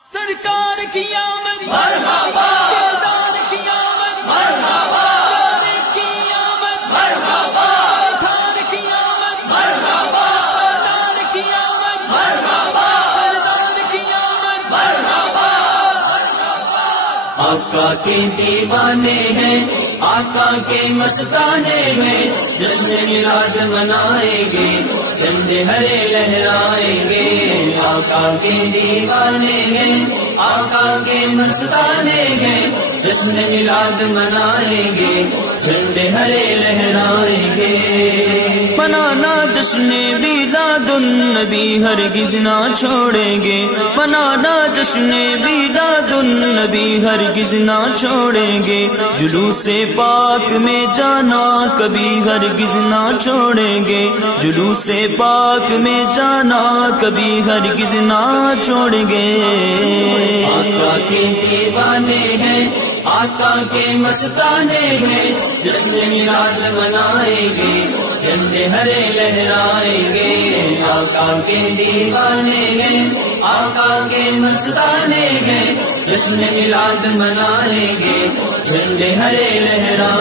سرکار کی آمد مرحبا، دلدار کی آمد مرحبا، غالب کی آمد مرحبا، پٹھان کی آمد مرحبا، سردار کی آمد مرحبا، سردار کی آمد مرحبا۔ آقا کے دیوانے ہیں، آقا کے مستانے ہیں، جشن میلاد منائیں گے، جھنڈے ہرے لہرائیں گے۔ آقا کے دیوانے ہیں، آقا کے مستانے ہیں، جشن میلاد منائیں گے، جھنڈے ہرے لہرائیں گے۔ منانا جشن میلاد النبی ہرگز نہ چھوڑیں گے، منانا جشن میلاد النبی ہرگز نہ چھوڑیں گے، جلوس پاک میں جانا کبھی ہرگز نہ چھوڑیں گے، جلوس پاک میں جانا کبھی ہرگز نہ چھوڑیں گے۔ آقا کے دیوانے ہیں، آقا کے مستانے ہیں، جشن میلاد منائیں گے، جھنڈے ہرے لہرائیں گے۔ آقا کے دیوانے ہیں، آقا کے مستانے ہیں، جشن میلاد منائیں گے، جھنڈے ہرے لہرائیں گے۔